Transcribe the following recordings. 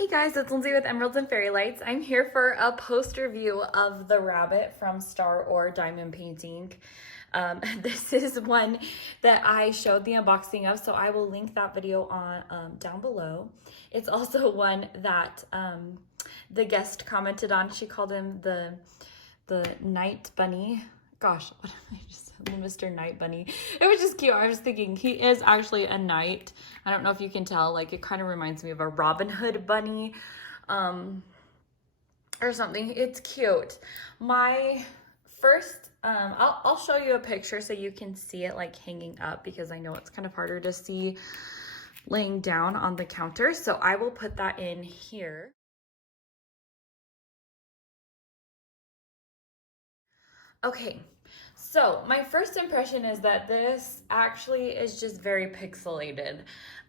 Hey guys, it's Lindsay with Emeralds and Fairy Lights. I'm here for a post review of the rabbit from Staroar diamond painting. This is one that I showed the unboxing of, so I will link that video on down below. It's also one that the guest commented on. She called him the night bunny. Gosh, what am I just saying? Mr. Night Bunny. It was just cute. I was thinking he is actually a knight. I don't know if you can tell, like it kind of reminds me of a Robin Hood bunny or something. It's cute. My first, I'll show you a picture so you can see it like hanging up, because I know it's kind of harder to see laying down on the counter. So I will put that in here. Okay, so my first impression is that this actually is just very pixelated.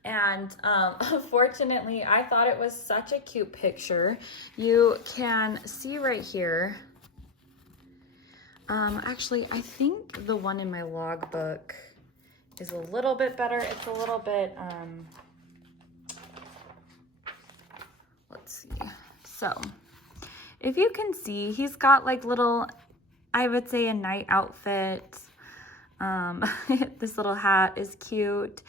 And unfortunately, I thought it was such a cute picture. You can see right here. Actually, I think the one in my logbook is a little bit better. It's a little bit, let's see. So if you can see, he's got like little, I would say, a night outfit. This little hat is cute.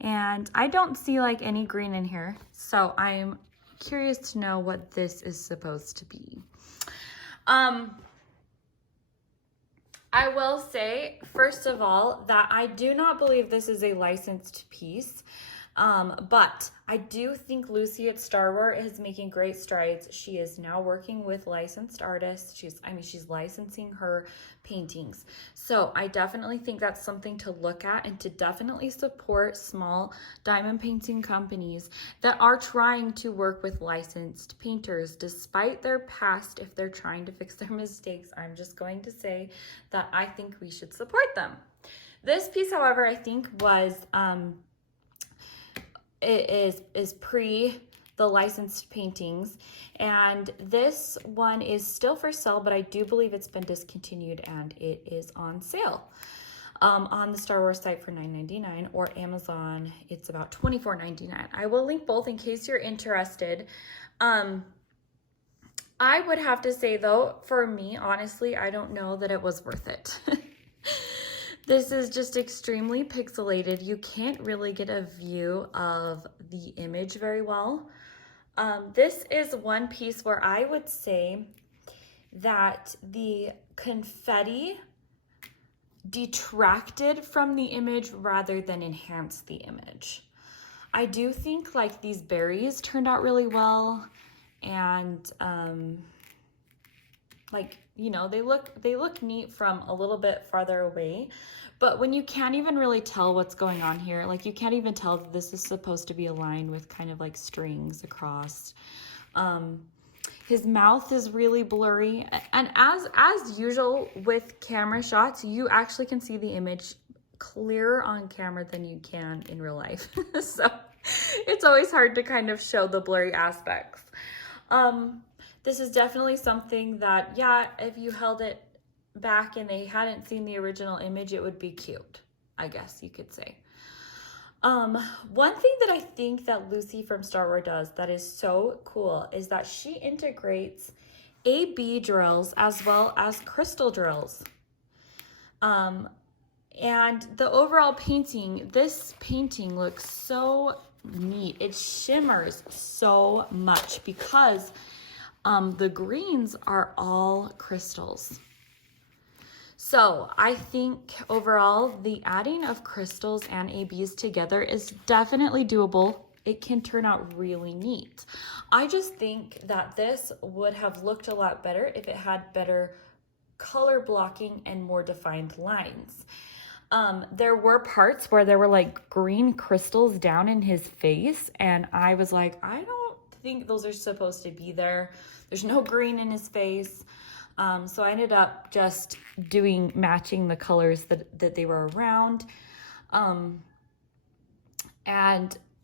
And I don't see like any green in here. So I'm curious to know what this is supposed to be. I will say, first of all, that I do not believe this is a licensed piece. But I do think Lucy at Staroar is making great strides. She is now working with licensed artists. She's licensing her paintings. So I definitely think that's something to look at and to definitely support small diamond painting companies that are trying to work with licensed painters despite their past. If they're trying to fix their mistakes, I'm just going to say that I think we should support them. This piece, however, I think was, it is pre the licensed paintings, and this one is still for sale, but I do believe it's been discontinued and it is on sale on the Staroar site for $9.99, or Amazon it's about $24.99. I will link both in case you're interested. I would have to say though, for me, honestly, I don't know that it was worth it. This is just extremely pixelated. You can't really get a view of the image very well. This is one piece where I would say that the confetti detracted from the image rather than enhanced the image. I do think like these berries turned out really well, and like, you know, they look neat from a little bit farther away, but when you can't even really tell what's going on here, like you can't even tell that this is supposed to be a line with kind of like strings across. His mouth is really blurry, and as usual with camera shots, you actually can see the image clearer on camera than you can in real life. So it's always hard to kind of show the blurry aspects. This is definitely something that, yeah, if you held it back and they hadn't seen the original image, it would be cute, I guess you could say. One thing that I think that Lucy from Staroar does that is so cool is that she integrates AB drills as well as crystal drills. And the overall painting, this painting looks so neat. It shimmers so much because the greens are all crystals. So I think overall the adding of crystals and ABs together is definitely doable. It can turn out really neat. I just think that this would have looked a lot better if it had better color blocking and more defined lines. There were parts where there were like green crystals down in his face, and I was like, I don't think those are supposed to be there. There's no green in his face. So I ended up just matching the colors that they were around.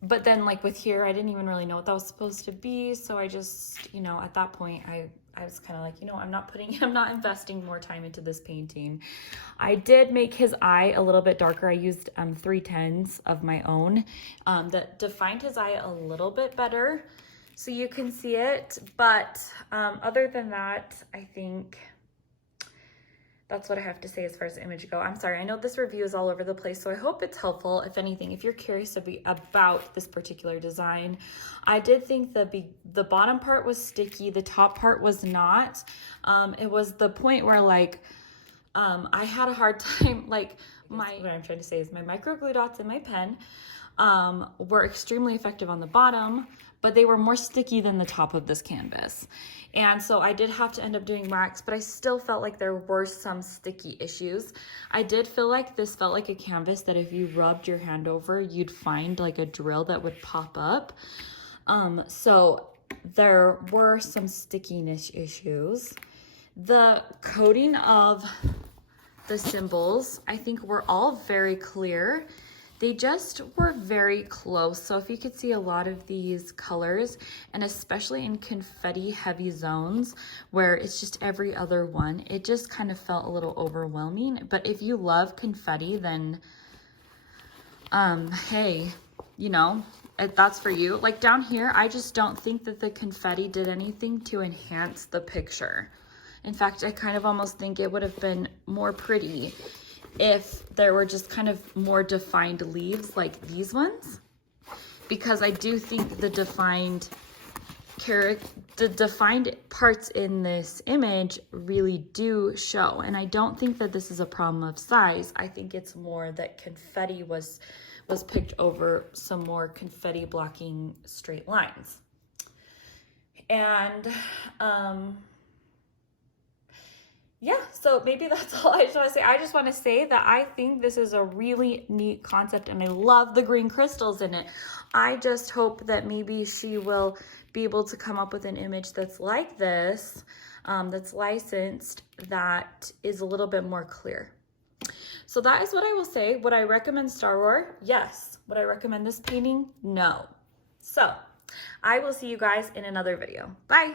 But then like with here, I didn't even really know what that was supposed to be. So I just, you know, at that point I was kind of like, you know, I'm not investing more time into this painting. I did make his eye a little bit darker. I used 310s of my own that defined his eye a little bit better. so you can see it. But other than that, I think that's what I have to say as far as the image go. I'm sorry, I know this review is all over the place, so I hope it's helpful. If anything, if you're curious about this particular design, I did think the bottom part was sticky, the top part was not. It was the point where like, I had a hard time, like what I'm trying to say is my micro glue dots in my pen were extremely effective on the bottom, but they were more sticky than the top of this canvas. And so I did have to end up doing wax, but I still felt like there were some sticky issues. I did feel like this felt like a canvas that if you rubbed your hand over, you'd find like a drill that would pop up. So there were some stickiness issues. The coating of the symbols, I think, were all very clear. They just were very close. So if you could see a lot of these colors, and especially in confetti heavy zones where it's just every other one, it just kind of felt a little overwhelming. But if you love confetti, then hey, you know, that's for you. Like down here, I just don't think that the confetti did anything to enhance the picture. In fact, I kind of almost think it would have been more pretty if there were just kind of more defined leaves like these ones, because I do think the defined parts in this image really do show. And I don't think that this is a problem of size. I think it's more that confetti was picked over some more confetti blocking straight lines. And yeah, so maybe that's all I just want to say. I just want to say that I think this is a really neat concept and I love the green crystals in it. I just hope that maybe she will be able to come up with an image that's like this, that's licensed, that is a little bit more clear. So that is what I will say. Would I recommend Staroar? Yes. Would I recommend this painting? No. So I will see you guys in another video. Bye.